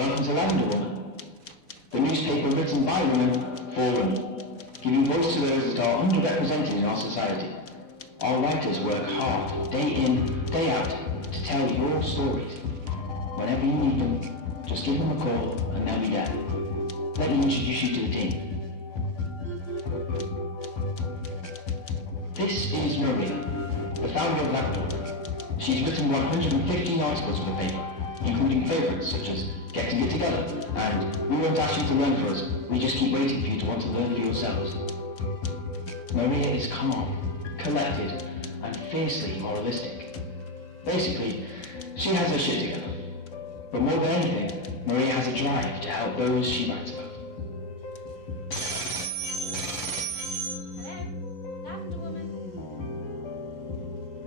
Welcome to Lavender Woman, the newspaper written by women for women, giving voice to those that are underrepresented in our society. Our writers work hard, day in, day out, to tell your stories. Whenever you need them, just give them a call and they'll be there. Let me introduce you to the team. This is Maria, the founder of Lavender. She's written 115 articles for the paper, including favourites such as Getting It Together and We Won't Ask You to Learn For Us, we just keep waiting for you to want to learn for yourselves. Maria is calm, collected, and fiercely moralistic. Basically, she has her shit together. But more than anything, Maria has a drive to help those she writes about. Hello, Lavender Woman.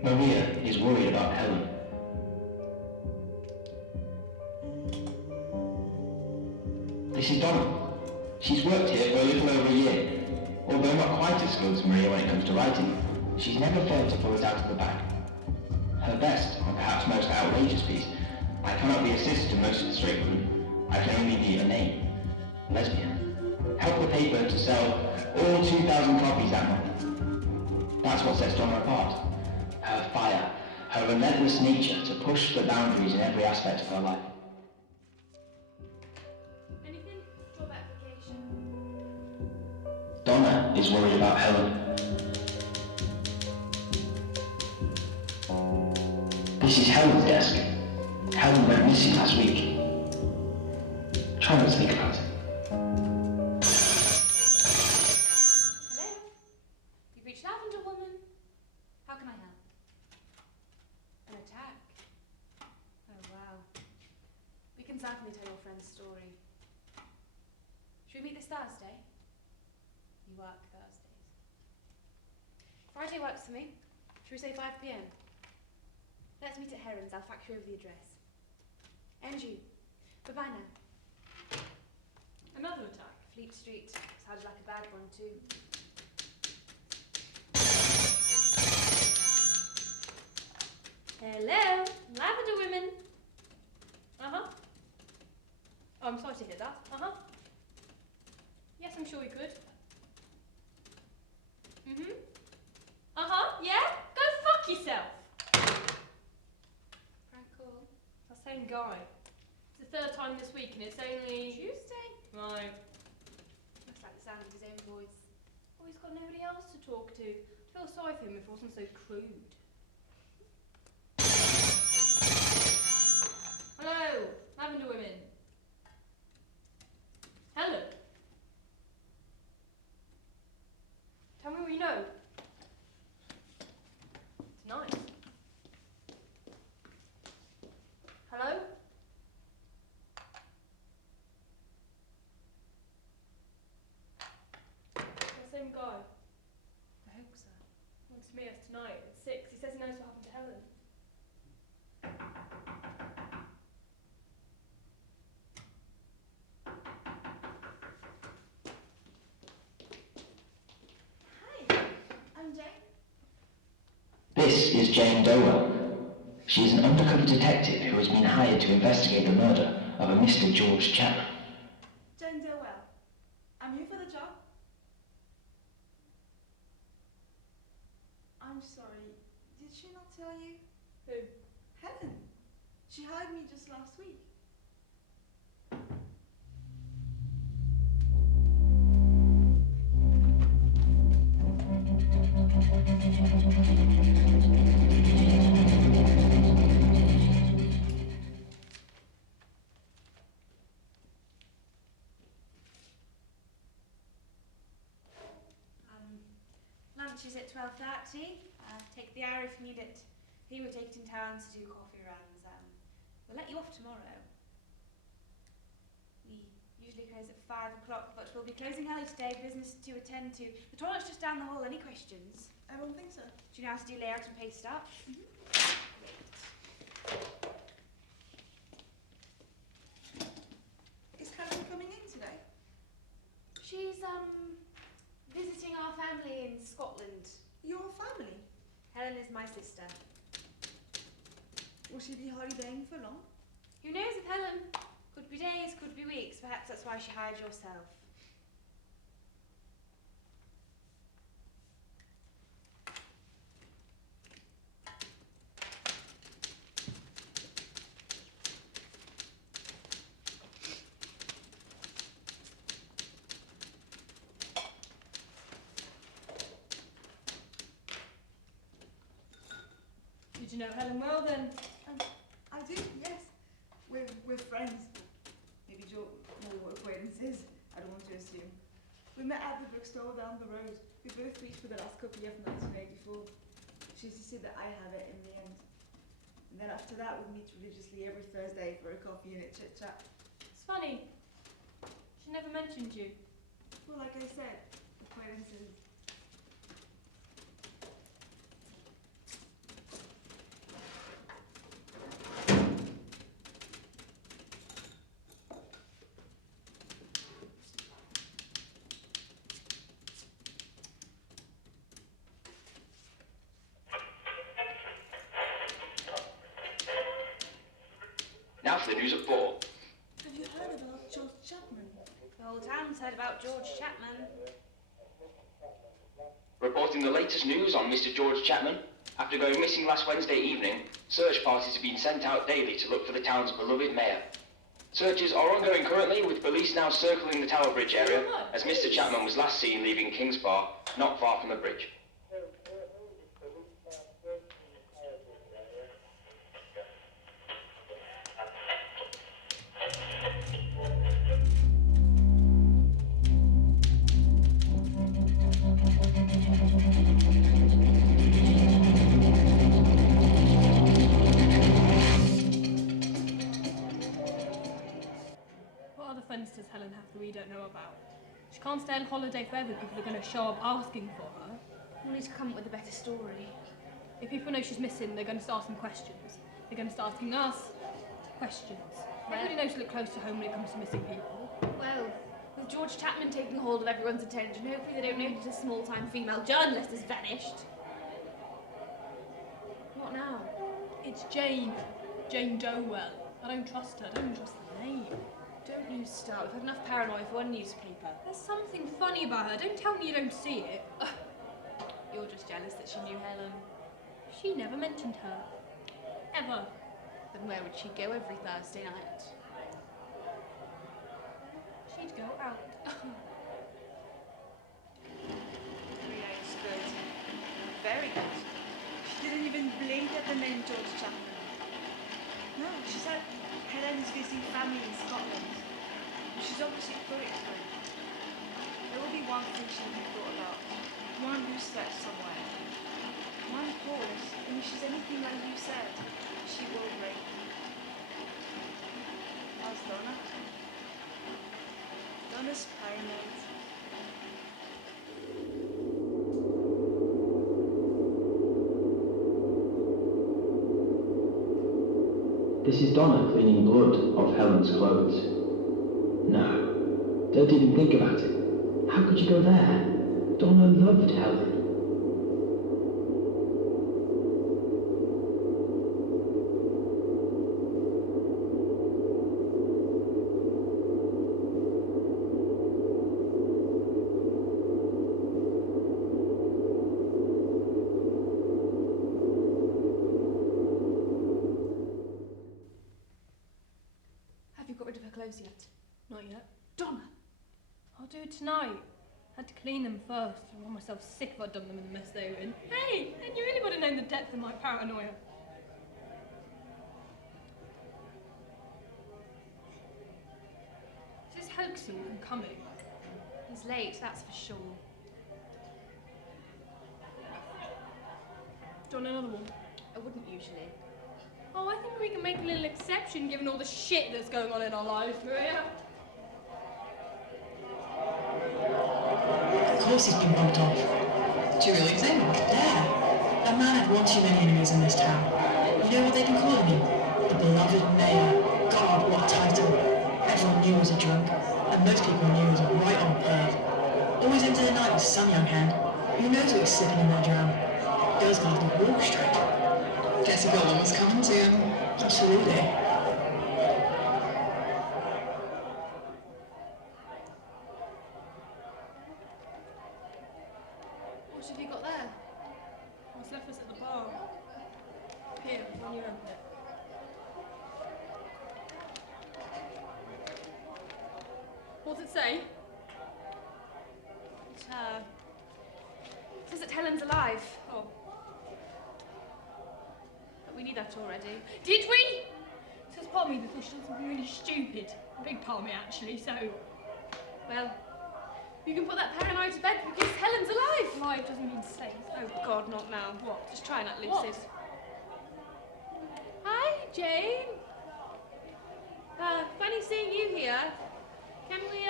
Maria is worried about Helen. This is Donna. She's worked here for a little over a year. Although not quite as skilled as Maria when it comes to writing, she's never failed to pull it out of the bag. Her best, and perhaps most outrageous piece, I cannot be a sister to most of the straight women. I can only be a name. Lesbian. Help the paper to sell all 2,000 copies that month. That's what sets Donna apart. Her fire, her relentless nature to push the boundaries in every aspect of her life. Anything? Job application. Donna is worried about Helen. This is Helen's desk. Helen went missing last week. Try not to think about it. Hello? You've reached Lavender Woman. How can I help? An attack? Oh, wow. We can certainly tell your friend's story. Should we meet this Thursday? You work Thursdays. Friday works for me. Should we say 5 p.m? Let's meet at Heron's. I'll fax you over the address. And you. Bye-bye now. Another attack? Fleet Street. Sounded like a bad one too. Hello, Lavender Women. Uh-huh. Oh, I'm sorry to hear that. Uh-huh. Yes, I'm sure we could. Mm-hmm. Uh-huh, yeah? Go fuck yourself. Prank call. That same guy. It's the 3rd time this week and it's only... Tuesday? Right. Looks like the sound of his own voice. Oh, he's got nobody else to talk to. I feel sorry for him if it wasn't so crude. Hello, Lavender Women. Helen. Tell me what you know. It's nice. Hello? The same guy. I hope so. He wants to meet us tonight at 6. He says he knows what happened to Helen. Hi, I'm Jane. This is Jane Doe. She is an undercover detective who has been hired to investigate the murder of a Mr. George Chapman. Jane Dowell. I'm here for the job. I'm sorry. Did she not tell you? Who? Helen. She hired me just last week. Lunch is at 12:30. Take the hour if you need it. He will take it in town to do coffee runs. We'll let you off tomorrow. We usually close at 5 o'clock, but we'll be closing early today. Business to attend to. The toilet's just down the hall. Any questions? I don't think so. Do you know how to do layout and paste up? Is Helen coming in today? She's visiting our family in Scotland. Your family? Helen is my sister. Will she be holidaying for long? Who knows with Helen? Could be days, could be weeks. Perhaps that's why she hired yourself. Did you know Helen well then? I do, yes. We're friends. Maybe more acquaintances. I don't want to assume. We met at the bookstore down the road. We both reached for the last copy of 1984. She insisted that I have it in the end. And then after that, we'd meet religiously every Thursday for a coffee and a chit-chat. It's funny. She never mentioned you. Well, like I said, acquaintances. Now for the news at 4. Have you heard about George Chapman? The whole town's heard about George Chapman. Reporting the latest news on Mr. George Chapman. After going missing last Wednesday evening, search parties have been sent out daily to look for the town's beloved mayor. Searches are ongoing currently, with police now circling the Tower Bridge area, as Mr. Chapman was last seen leaving King's Bar, not far from the bridge. Does Helen have that we don't know about? She can't stay on holiday forever. People are going to show up asking for her. We'll need to come up with a better story. If people know she's missing, they're going to start asking questions. They're going to start asking us questions. Everybody knows to look close to home when it comes to missing people. Well, with George Chapman taking hold of everyone's attention, hopefully they don't notice a small-time female journalist has vanished. What now? It's Jane. Jane Dowell. I don't trust her. I don't trust the name. Don't you start. We've had enough paranoia for one newspaper. There's something funny about her. Don't tell me you don't see it. You're just jealous that she knew Helen. She never mentioned her. Ever. Then where would she go every Thursday night? She'd go out. It's good. Very good. She didn't even blink at the name George Chapman. No, she said Helen's visiting family in Scotland. She's obviously put it through. There will be one thing she'll be thought about. One loose step somewhere. One pause, and if she's anything like you said, she will break. How's Donna? Donna's playmate. This is Donna cleaning blood off Helen's clothes. No, don't even think about it. How could you go there? Donna loved Helen. Have you got rid of her clothes yet? Not yet. Donna! I'll do it tonight. Had to clean them first. I want myself sick if I'd done them in the mess they were in. Hey, and you really would have known the depth of my paranoia. This is hoaxing from coming. He's late, that's for sure. Do you want another one? I wouldn't usually. Oh, I think we can make a little exception given all the shit that's going on in our lives, Maria. Of course he's been bumped off. Do you really think? Yeah. That man had one too many enemies in this town. You know what they've been calling him? The beloved mayor. God, what a title. Everyone knew he was a drunk, and most people knew he was a right old perv. Always into the night with some young hand. Who knows what he's sipping in that dram? Girls got off the Wall Street. Guess he got what was coming to him. Absolutely. What have you got there? What's left us at the bar? Here, when you open it. What's it say? It says that Helen's alive. Oh. But we knew that already. Did we? Says part of me that thought she did something really stupid. A big part of me, actually, so... Well, you can put that paranoia to bed because Helen's alive. Alive doesn't mean safe. Oh God, not now. What? Just try and at least What? it. Hi, Jane. Funny seeing you here. Can we,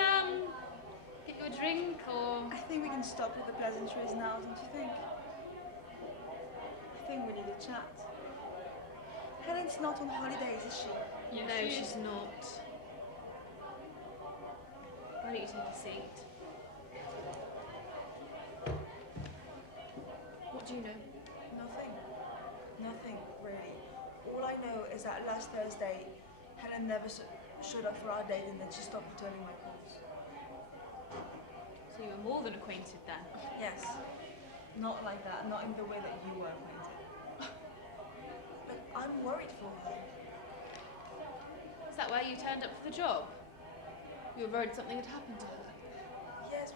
get you a drink or... I think we can stop with the pleasantries now, don't you think? I think we need a chat. Helen's not on holidays, is she? Yes, no, she's not. Why don't you take a seat? What do you know? Nothing. Nothing, really. All I know is that last Thursday, Helen never showed up for our date and then she stopped returning my calls. So you were more than acquainted then? Yes. Not like that, not in the way that you were acquainted. But I'm worried for her. Is that why you turned up for the job? You were worried something had happened to her? Yes,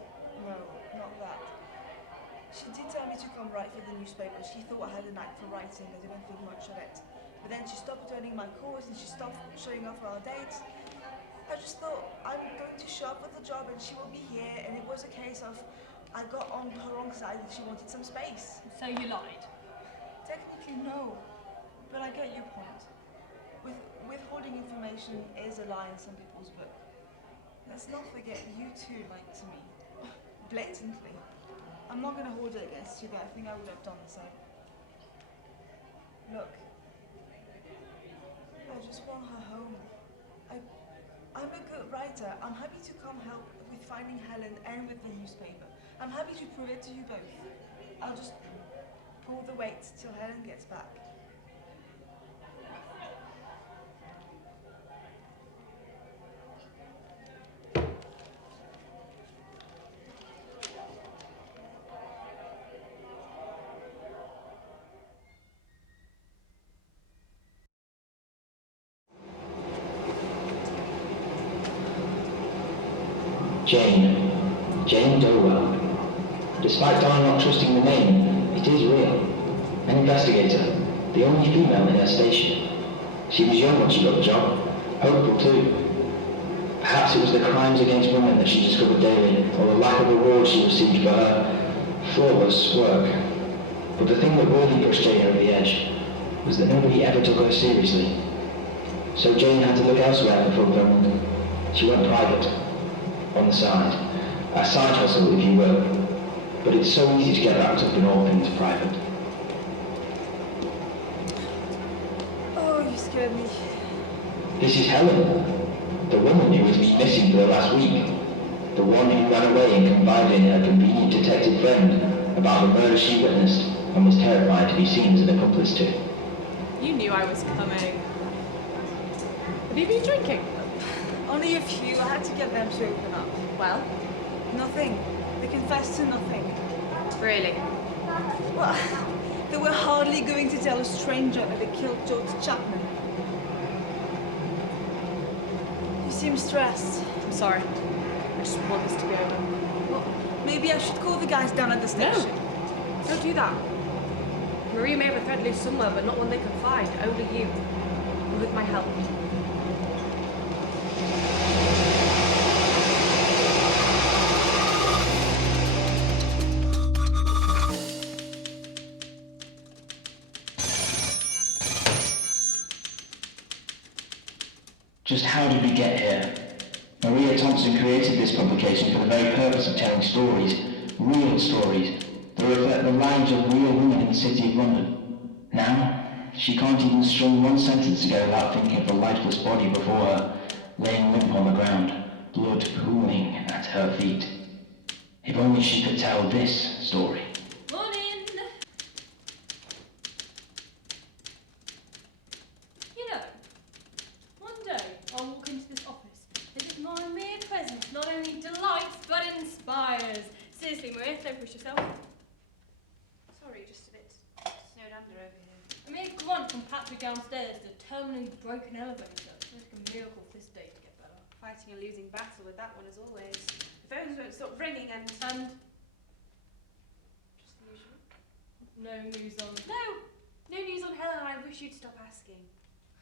no, not that. She did tell me to come write for the newspaper. She thought I had a knack for writing. I didn't think much of it. But then she stopped returning my calls and she stopped showing up for our dates. I just thought, I'm going to show up for the job and she will be here, and it was a case of I got on her wrong side and she wanted some space. So you lied? Technically, no. But I get your point. Withholding information is a lie in some people's book. Let's not forget you two lied to me. Blatantly. I'm not going to hold it against you, but I think I would have done the same. Look. I just want her home. I'm a good writer. I'm happy to come help with finding Helen and with the newspaper. I'm happy to prove it to you both. I'll just pull the weight till Helen gets back. Jane Doe. Despite Darn not trusting the name, it is real. An investigator, the only female in her station. She was young when she got the job, hopeful too. Perhaps it was the crimes against women that she discovered daily, or the lack of reward she received for her flawless work. But the thing that really pushed Jane over the edge was that nobody ever took her seriously. So Jane had to look elsewhere for fulfillment. She went private. On the side. A side hustle, if you will. But it's so easy to get wrapped up in all things private. Oh, you scared me. This is Helen, the woman who has been missing for the last week. The one who ran away and confided in her convenient detective friend about the murder she witnessed and was terrified to be seen as an accomplice to. You knew I was coming. Have you been drinking? Only a few. I had to get them to open up. Well, Nothing. They confessed to nothing. really? Well, they were hardly going to tell a stranger that they killed George Chapman. You seem stressed. I'm sorry. I just want this to be over. Well, maybe I should call the guys down at the station. Don't do that. Maria may have a thread loose somewhere, but not one they can find. Only you. And with my help. Just how did we get here? Maria Thompson created this publication for the very purpose of telling stories, real stories, that reflect the lives of real women in the city of London. Now, she can't even string one sentence together without thinking of the lifeless body before her, laying limp on the ground, blood pooling at her feet. If only she could tell this story. Morning! You know, one day I'll walk into this office as if my mere presence not only delights but inspires. Seriously, Maria, don't push yourself. Amanda over here. I mean, come on, from Patrick downstairs to terminally broken elevator. It's like a miracle for this day to get better. Fighting a losing battle with that one as always. The phones won't stop ringing and... Just the usual. No news on... No news on Helen. I wish you'd stop asking.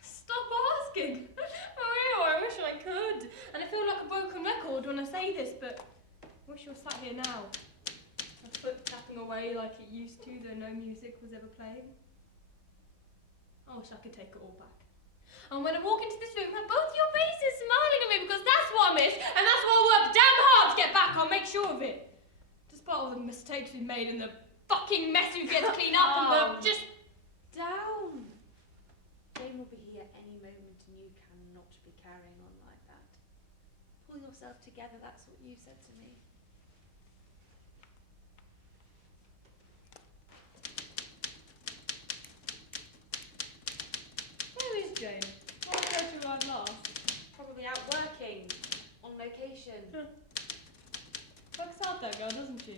Stop asking! Oh, I wish I could. And I feel like a broken record when I say this, but I wish you were sat here now. My foot tapping away like it used to, though no music was ever playing. I wish I could take it all back. And when I walk into this room, have both your faces smiling at me, because that's what I miss, and that's what I'll work damn hard to get back. I'll make sure of it. Despite all the mistakes we've made and the fucking mess we get to clean up and the just... Down! Jane will be here any moment and you cannot be carrying on like that. Pull yourself together, that's what you said to me. Where is Jane? Why did she arrive last? Probably out working, on location. Works hard, that girl, doesn't she?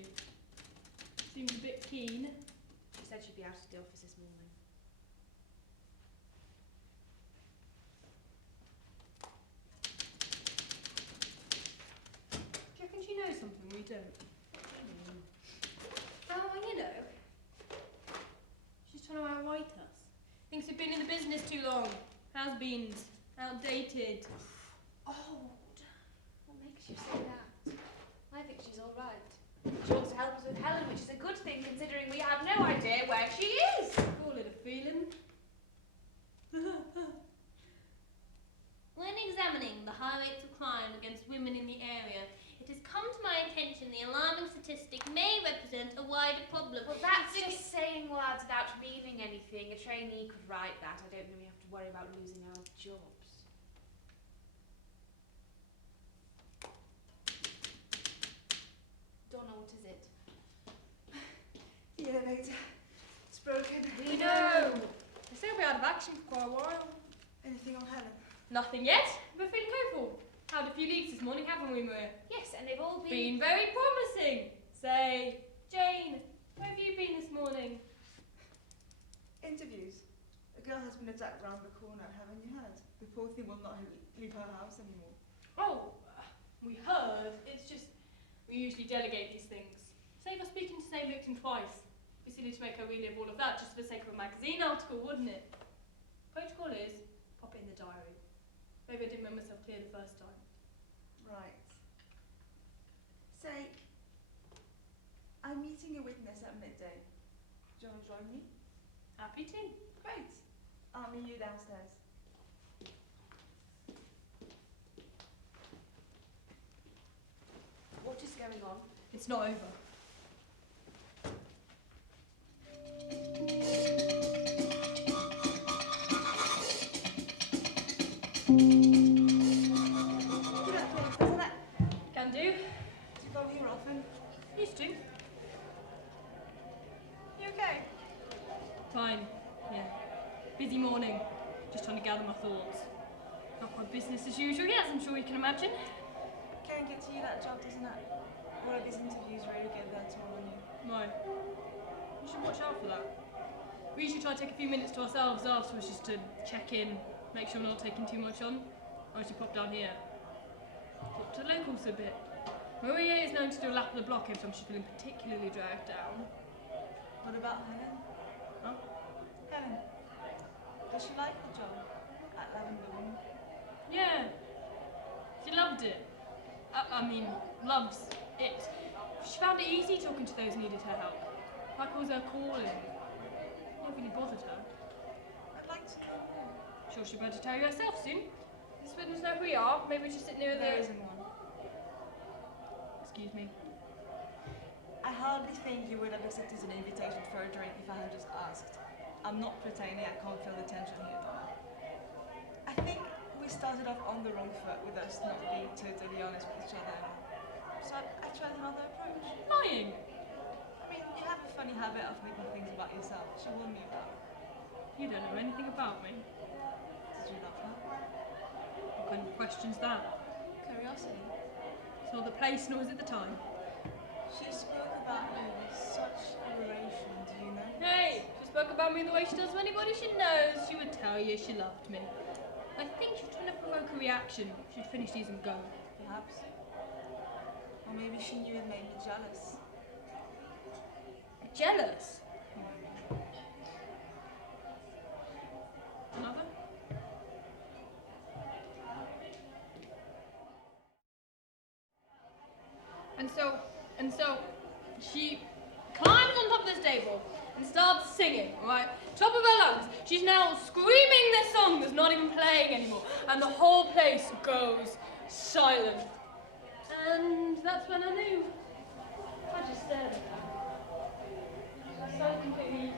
Seems a bit keen. She said she'd be out of the office this morning. Do you reckon she knows something we don't? Oh, you know. She's trying to outwit us. Thinks we've been in the business too long. Has-beens. Outdated. Old. What makes you say that? I think she's all right. She wants to help us with Helen, which is a good thing considering we have no idea where she is. Call it a feeling. When examining the high rates of crime against women in the area, it has come to my attention the alarming statistic may represent a wider problem. Well, that's just saying words without meaning anything. A trainee could write that. I don't think we have to worry about losing our jobs. Donna, what is it? The elevator. It's broken. We know. They say we'll be out of action for quite a while. Anything on Helen? Nothing yet. We're feeling hopeful. Had a few leaks this morning, haven't we, Maria? Yes, and they've all been... Been very promising. Say, Jane, where have you been this morning? Interviews. A girl has been attacked round the corner, haven't you heard? The poor thing will not leave her house anymore. Oh, we heard. It's just, we usually delegate these things. Save us speaking to the same victim twice. It'd be silly to make her relive all of that just for the sake of a magazine article, wouldn't it? Protocol is, pop it in the diary. Maybe I didn't make myself clear the first time. Right. Say, I'm meeting a witness at midday. Do you want to join me? Happy to. Great. I'll meet you downstairs. What is going on? It's not over. Can do. Do you come here often? Used to. You okay? Fine. Yeah. Busy morning. Just trying to gather my thoughts. Not quite business as usual yet, as I'm sure you can imagine. Can't get to you that job, doesn't it? One of these interviews really get that toll on you. No. You should watch out for that. We usually try to take a few minutes to ourselves afterwards just to check in, make sure we're not taking too much on. I usually pop down here. Talk to the locals a bit. Maria is known to do a lap of the block every time she's feeling particularly dragged down. What about Helen? Huh? Helen. Does she like the job at Lavender Woman? Yeah. She loved it. I mean, loves it. She found it easy talking to those who needed her help. Like it was her calling. It never really bothered her. I'd like to know more. Sure she'll be able to tell you herself soon. Does witness know who we are? Maybe we should sit near There the... isn't one. Excuse me. I hardly think you would have accepted an invitation for a drink if I had just asked. I'm not pretending I can't feel the tension here, Donna. I think we started off on the wrong foot with us not being totally honest with each other. So I tried another approach. Lying. I mean, you have a funny habit of making things about yourself. She warned me about it. You don't know anything about me. Did you love her? What kind of question's that? Curiosity. It's not the place nor is it the time. She spoke about me with such adoration, do you know? Hey! She spoke about around me the way she does with anybody she knows, she would tell you she loved me. I think she's trying to provoke a reaction. She'd finish these and go. Perhaps. Or maybe she knew it made me jealous. Jealous? Another? And so, she climbs on top of this table and starts singing, right? Top of her lungs. She's now screaming this song that's not even playing anymore, and the whole place goes silent. And that's when I knew. I just stared at her. I was so completely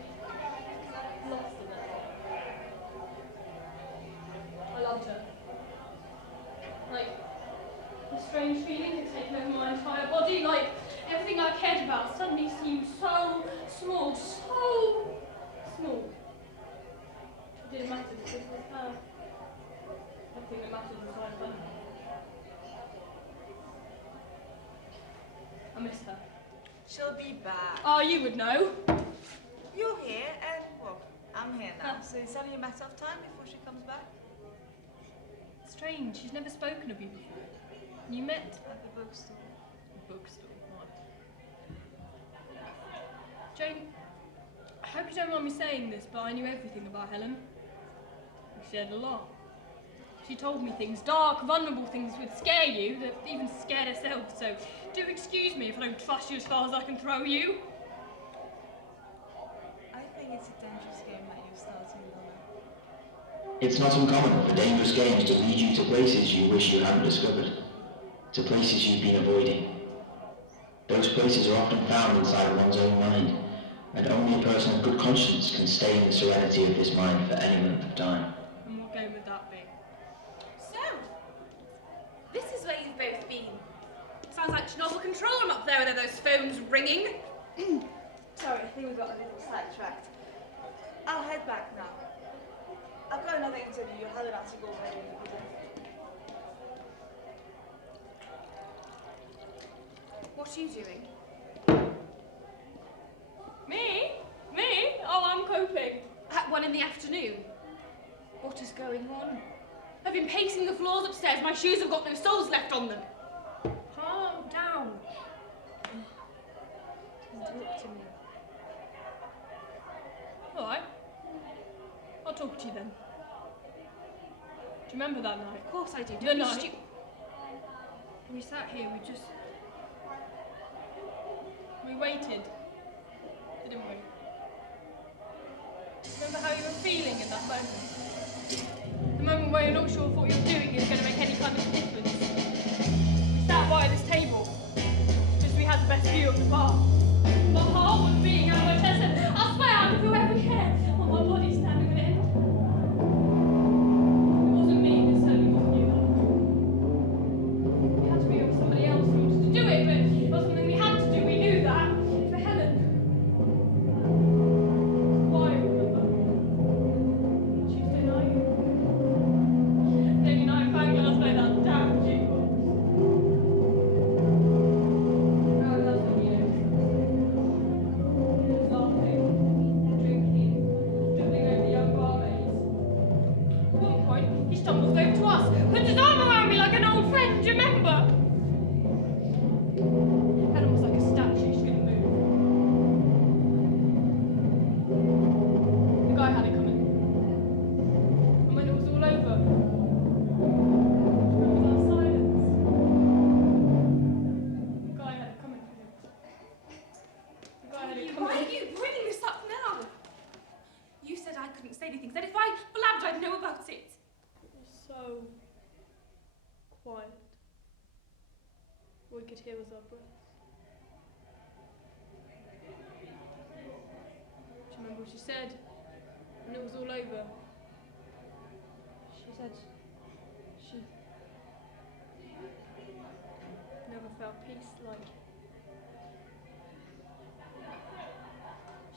lost in it. I loved her. Like, a strange feeling had taken over my entire body, like everything I cared about suddenly seemed so small, so small. It didn't matter because it was her. Everything that mattered was like her. I miss her. She'll be back. Oh, you would know. You're here, and, well, I'm here now, so it's only a matter of time before she comes back. Strange, she's never spoken of you before. You met At the bookstore. Bookstore, what? Jane, I hope you don't mind me saying this, but I knew everything about Helen. We shared a lot. She told me things, dark, vulnerable things would scare you, that even scared herself, so do excuse me if I don't trust you as far as I can throw you. I think it's a dangerous game that you're starting, Donna. It's not uncommon for dangerous games to lead you to places you wish you hadn't discovered, to places you've been avoiding. Those places are often found inside one's own mind, and only a person of good conscience can stay in the serenity of this mind for any length of time. And what game would that be? So, this is where you've both been. Sounds like novel control room up there with those phones ringing. Sorry, I think we got a little sidetracked. I'll head back now. I've got another interview. Helen has to go away. What are you doing? Me? Me? Oh, I'm coping. At 1 in the afternoon. What is going on? I've been pacing the floors upstairs. My shoes have got no soles left on them. Calm down. Talk to me. All right. I'll talk to you then. Do you remember that night? Of course I do. The night. We sat here, we waited, didn't we? Remember how you were feeling in that moment? The moment where you're not sure if what you're doing is going to make any kind of difference. We sat by this table, because we had the best view of the bar. My heart was beating out of my chest, and I swear I could feel every hair on my body standing on end. It wasn't me, it certainly wasn't you. We had to be with somebody else who wanted to do it, but it was something we had to do, we knew that. For Helen. Why, remember? Tuesday night. Lady night bang last night, that damn jukebox. Oh, that's what you know. He was laughing, drinking, dribbling over young barmaids. At one point, he stumbles over to us, puts his arm around me like an old friend, do you remember? Helen was like a statue, she couldn't move. The guy had it coming. And when it was all over, remember that silence? The guy had it coming for him. The guy had it coming. Why are you bringing this up now? You said I couldn't say anything. Said if I blabbed, I'd know about it. It was so quiet. All we could hear was our breaths. Do you remember what she said? When it was all over. She said she never felt peace like.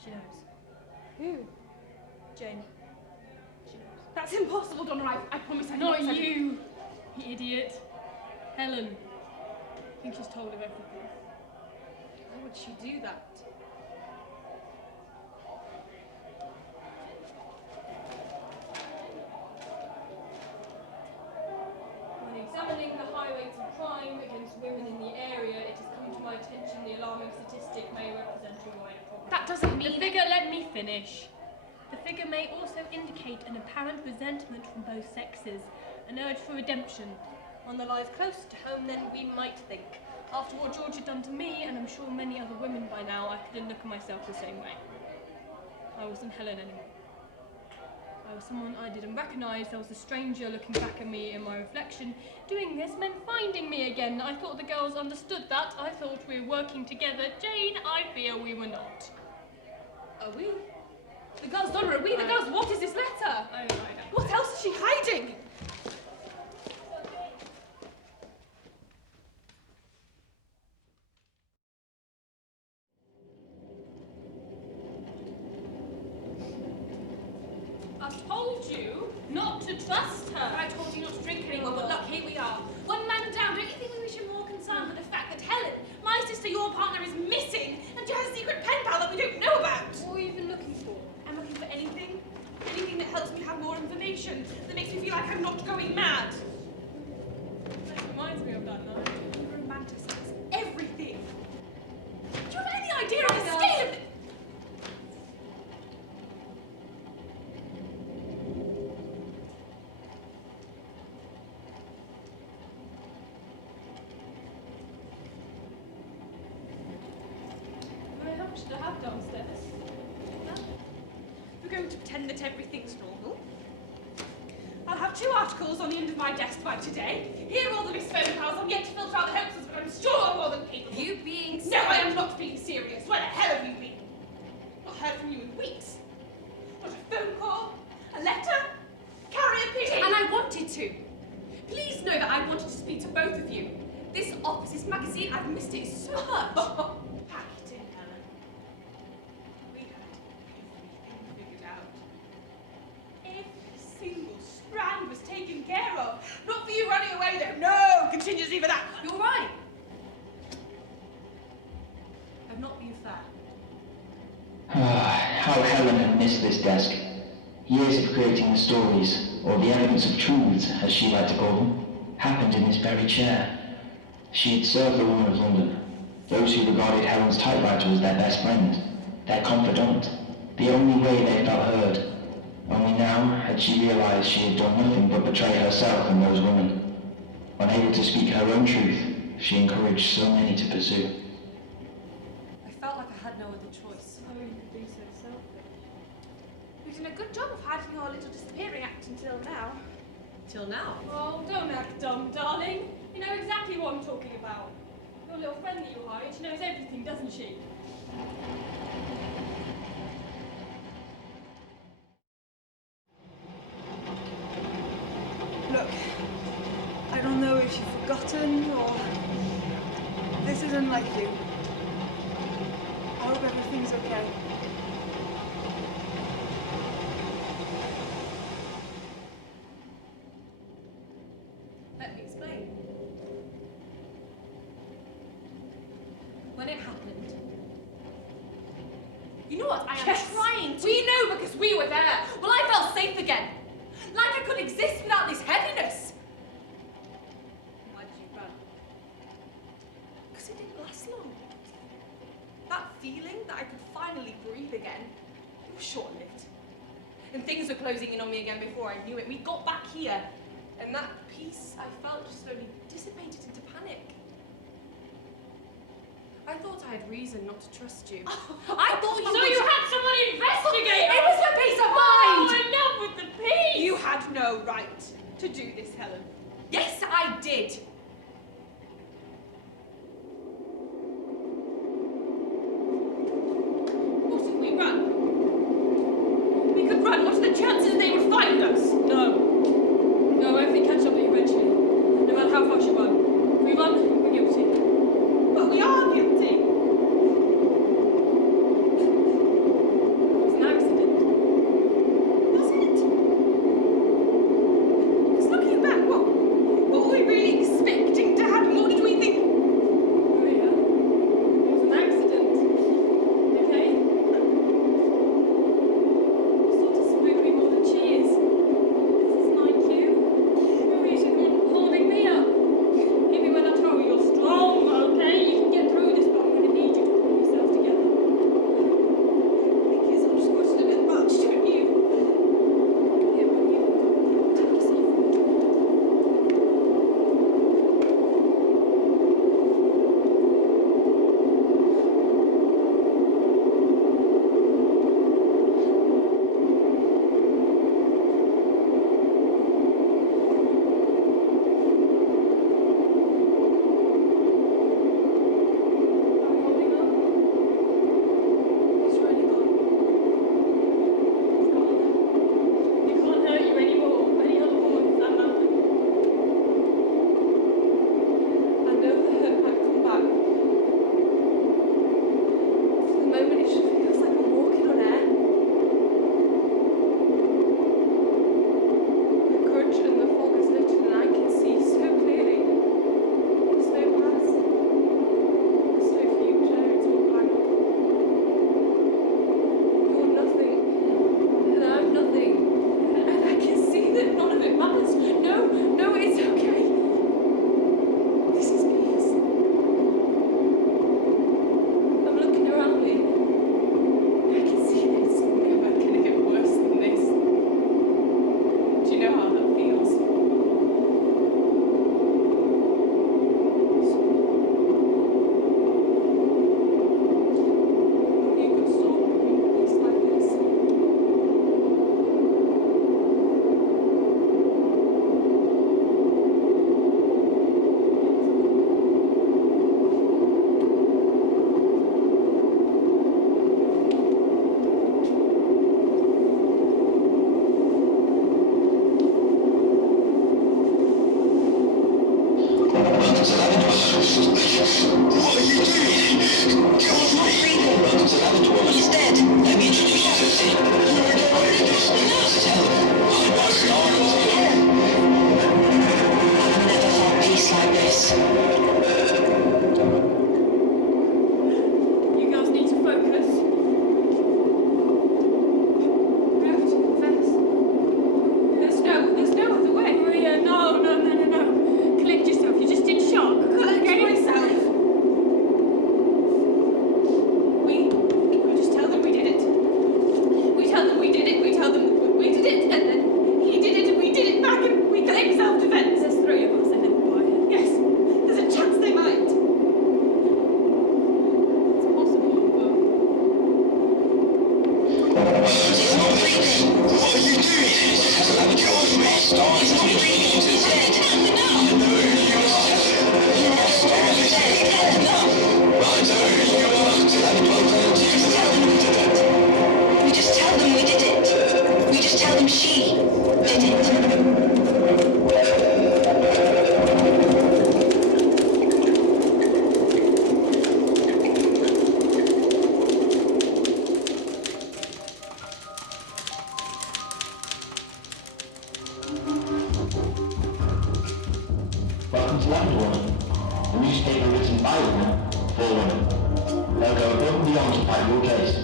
She knows. Who? Jane. She knows. That's impossible, Donna. I promise I Not you, you idiot. Helen. I think she's told of everything. Why would she do that? finish. The figure may also indicate an apparent resentment from both sexes, an urge for redemption, one that lies closer to home than we might think. After what George had done to me, and I'm sure many other women by now, I couldn't look at myself the same way. I wasn't Helen anymore. I was someone I didn't recognise. There was a stranger looking back at me in my reflection. Doing this meant finding me again. I thought the girls understood that. I thought we were working together. Jane, I fear we were not. Are we? The girls, Donna, are we the girls? What is this letter? What else is she hiding? I told you not to trust her. I told you not to drink anymore, but look, here we are. One man down. Don't you think we should be more concerned with the fact that Helen, my sister, your partner, is missing, and she has a secret pen pal that we don't know about? What are you even looking for? I'm looking for anything. Anything that helps me have more information, that makes me feel like I'm not going mad. That reminds me of that night. You romanticize everything. Do you have any idea of the scale of it? How much do I have downstairs? We're going to pretend that everything's normal. I'll have 2 articles on the end of my desk by today. Here are all the missed phone calls. I'm yet to filter out the hoaxes, but I'm sure I'm more than capable. You being No, I am not being serious. Where the hell have you been? Not heard from you in weeks. Not a phone call, a letter, carrier pigeon. And I wanted to. Please know that I wanted to speak to both of you. This office, this magazine, I've missed it so much. Pack it in, Helen. We had everything figured out. Every single strand was taken care of. Not for you running away, though. No contingency for that. You're right. I've not been fair. How Helen had missed this desk. Years of creating the stories, or the evidence of truths, as she liked to call them, happened in this very chair. She had served the women of London, those who regarded Helen's typewriter as their best friend, their confidant, the only way they felt heard. Only now had she realised she had done nothing but betray herself and those women. Unable to speak her own truth, she encouraged so many to pursue. I felt like I had no other choice. Oh, you could be so selfish. We've done a good job of hiding our little disappearing act until now. Till now. Oh, don't act dumb, darling. You know exactly what I'm talking about. Your little friend that you hired, she knows everything, doesn't she? Look, I don't know if you've forgotten or this isn't like you. I hope everything's okay. Let me explain. When it happened. You know what? I am trying to. We know because we were there. Well, I felt safe again. Like I could exist without this heaviness. Why did you run? Because it didn't last long. That feeling that I could finally breathe again, it was short-lived. And things were closing in on me again before I knew it. We got back here, and that peace I felt just slowly dissipated into panic. I thought I had reason not to trust you. I thought you So would... you had someone investigate It was for peace of mind! Oh, enough with the peace! You had no right to do this, Helen. Yes, I did. What if we run? We could run. What are the chances they would find us? No. No, everything catch up with you eventually. No matter how fast you run. If we run, we're guilty. But we are guilty. We just tell them we did it. We just tell them she did it. Welcome to Lavender Woman, a newspaper written by women, for women. They'll go above and beyond to fight your case.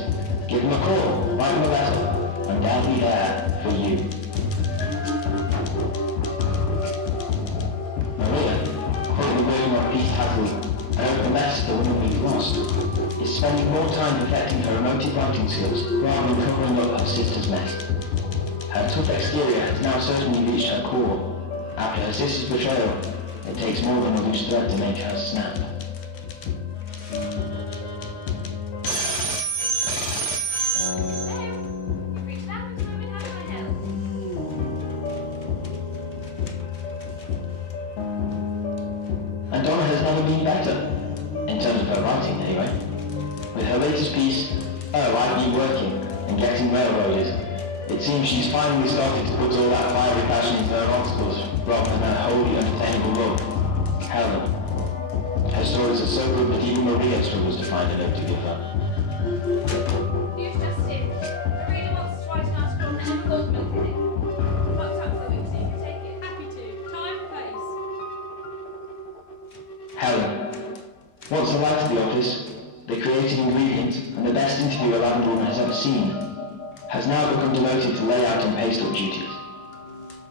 Give them a call, write them a letter, and they'll be there for you. Maria, currently working on East Hadley, and over the mess the woman we've lost, is spending more time perfecting her emotive writing skills rather than covering up her sister's mess. Her tough exterior has now certainly reached her core. After her sister's betrayal, it takes more than a loose thread to make her snap. You've reached Lavender Woman, how can I help? And Donna has never been better, in terms of her writing anyway. With her latest piece, Oh, I've Been Working, and Getting Railroaded, it seems she's finally started to put all that fiery passion into her obstacles, rather than her wholly unattainable love, Helen. Her stories are so good that even Maria struggles to find a note to give her. News just in. The reader wants to write an article on the Emma Goldman clinic. Locked up for a week so you can take it. Happy to. Time, place. Helen. Once a light at the office, the creative ingredient and the best interview a Lavender Woman has ever seen, has now become demoted to layout and paste-up duties.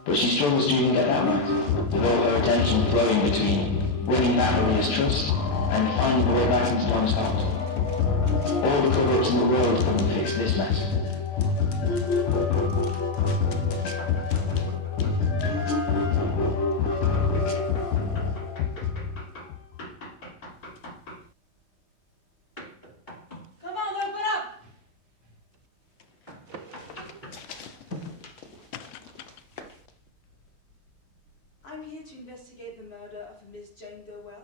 But she struggles to even get that right, with all her attention flowing between winning back Maria's trust and finding the way back into Don's heart. All the cover-ups in the world couldn't fix this mess. Come on, open up! I'm here to investigate the murder of Miss Jane Durwell.